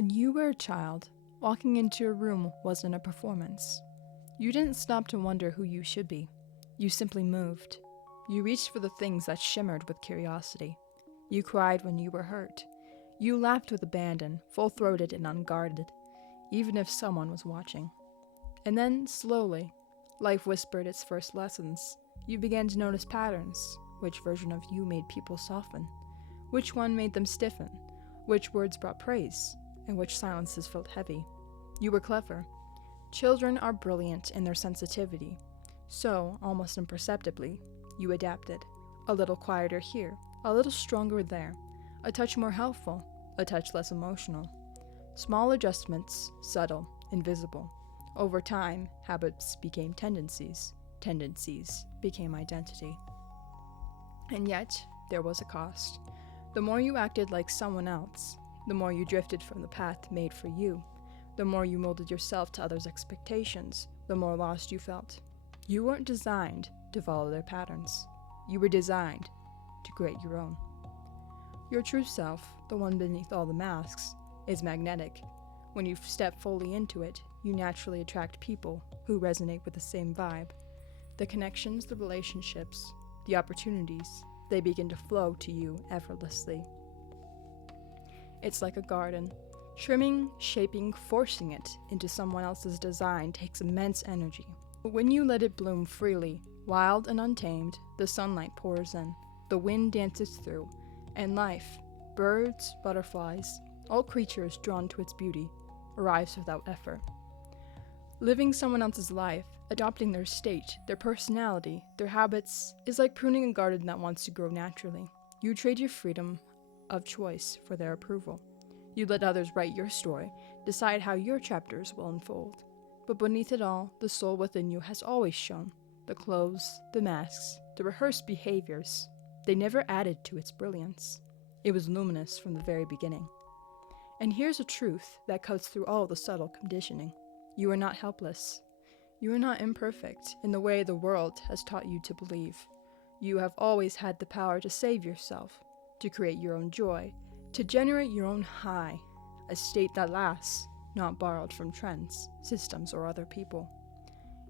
When you were a child, walking into a room wasn't a performance. You didn't stop to wonder who you should be. You simply moved. You reached for the things that shimmered with curiosity. You cried when you were hurt. You laughed with abandon, full-throated and unguarded, even if someone was watching. And then, slowly, life whispered its first lessons. You began to notice patterns. Which version of you made people soften? Which one made them stiffen? Which words brought praise? And which silences felt heavy? You were clever. Children are brilliant in their sensitivity. So, almost imperceptibly, you adapted. A little quieter here, a little stronger there, a touch more helpful, a touch less emotional. Small adjustments, subtle, invisible. Over time, habits became tendencies. Tendencies became identity. And yet, there was a cost. The more you acted like someone else, the more you drifted from the path made for you, the more you molded yourself to others' expectations, the more lost you felt. You weren't designed to follow their patterns. You were designed to create your own. Your true self, the one beneath all the masks, is magnetic. When you step fully into it, you naturally attract people who resonate with the same vibe. The connections, the relationships, the opportunities, they begin to flow to you effortlessly. It's like a garden. Trimming, shaping, forcing it into someone else's design takes immense energy. But when you let it bloom freely, wild and untamed, the sunlight pours in, the wind dances through, and life, birds, butterflies, all creatures drawn to its beauty, arrives without effort. Living someone else's life, adopting their state, their personality, their habits, is like pruning a garden that wants to grow naturally. You trade your freedom of choice for their approval. You let others write your story, decide how your chapters will unfold. But beneath it all, the soul within you has always shown. The clothes, the masks, the rehearsed behaviors, they never added to its brilliance. It was luminous from the very beginning. And here's a truth that cuts through all the subtle conditioning. You are not helpless. You are not imperfect in the way the world has taught you to believe. You have always had the power to save yourself, to create your own joy, to generate your own high, a state that lasts, not borrowed from trends, systems, or other people.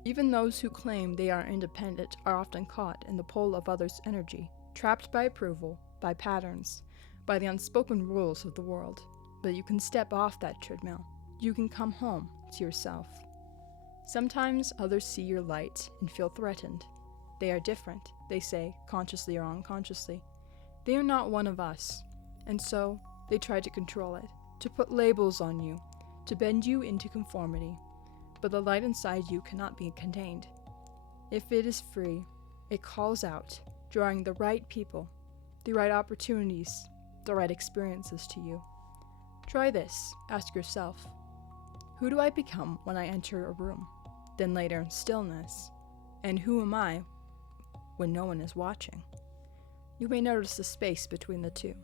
Even those who claim they are independent are often caught in the pull of others' energy, trapped by approval, by patterns, by the unspoken rules of the world. But you can step off that treadmill. You can come home to yourself. Sometimes others see your light and feel threatened. They are different, they say, consciously or unconsciously. They are not one of us, and so they try to control it, to put labels on you, to bend you into conformity. But the light inside you cannot be contained. If it is free, it calls out, drawing the right people, the right opportunities, the right experiences to you. Try this, ask yourself, who do I become when I enter a room? Then later in stillness, and who am I when no one is watching? You may notice the space between the two,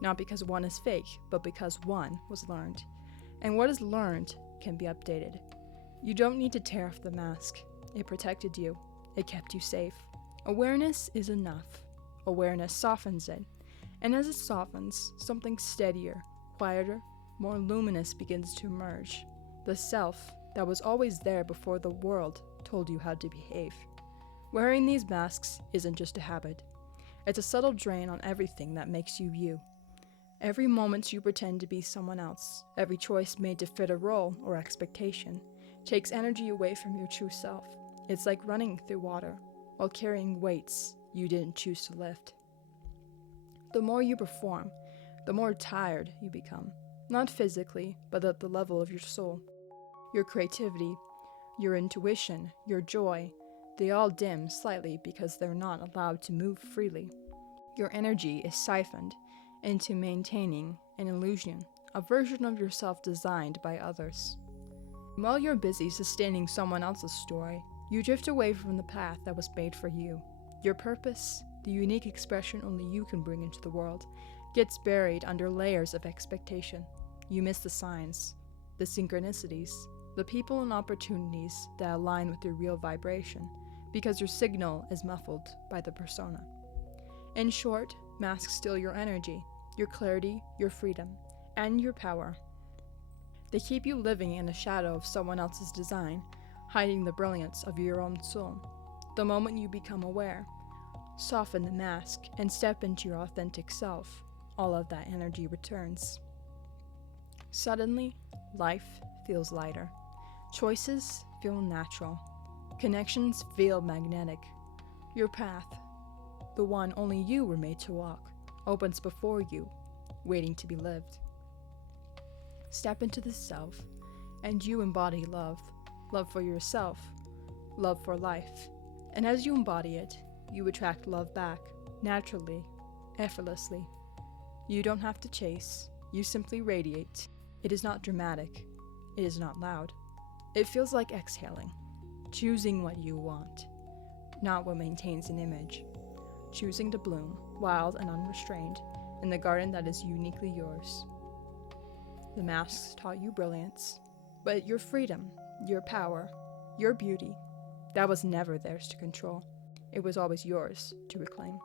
not because one is fake, but because one was learned. And what is learned can be updated. You don't need to tear off the mask. It protected you. It kept you safe. Awareness is enough. Awareness softens it. And as it softens, something steadier, quieter, more luminous begins to emerge. The self that was always there before the world told you how to behave. Wearing these masks isn't just a habit. It's a subtle drain on everything that makes you you. Every moment you pretend to be someone else, every choice made to fit a role or expectation, takes energy away from your true self. It's like running through water while carrying weights you didn't choose to lift. The more you perform, the more tired you become, not physically, but at the level of your soul. Your creativity, your intuition, your joy, they all dim slightly because they're not allowed to move freely. Your energy is siphoned into maintaining an illusion, a version of yourself designed by others. While you're busy sustaining someone else's story, you drift away from the path that was made for you. Your purpose, the unique expression only you can bring into the world, gets buried under layers of expectation. You miss the signs, the synchronicities, the people and opportunities that align with your real vibration, because your signal is muffled by the persona. In short, masks steal your energy, your clarity, your freedom, and your power. They keep you living in the shadow of someone else's design, hiding the brilliance of your own soul. The moment you become aware, soften the mask, and step into your authentic self, all of that energy returns. Suddenly, life feels lighter. Choices feel natural. Connections feel magnetic. Your path, the one only you were made to walk, opens before you, waiting to be lived. Step into the self, and you embody love. Love for yourself, love for life. And as you embody it, you attract love back, naturally, effortlessly. You don't have to chase, you simply radiate. It is not dramatic, it is not loud. It feels like exhaling, choosing what you want, not what maintains an image. Choosing to bloom, wild and unrestrained, in the garden that is uniquely yours. The masks taught you brilliance, but your freedom, your power, your beauty, that was never theirs to control. It was always yours to reclaim.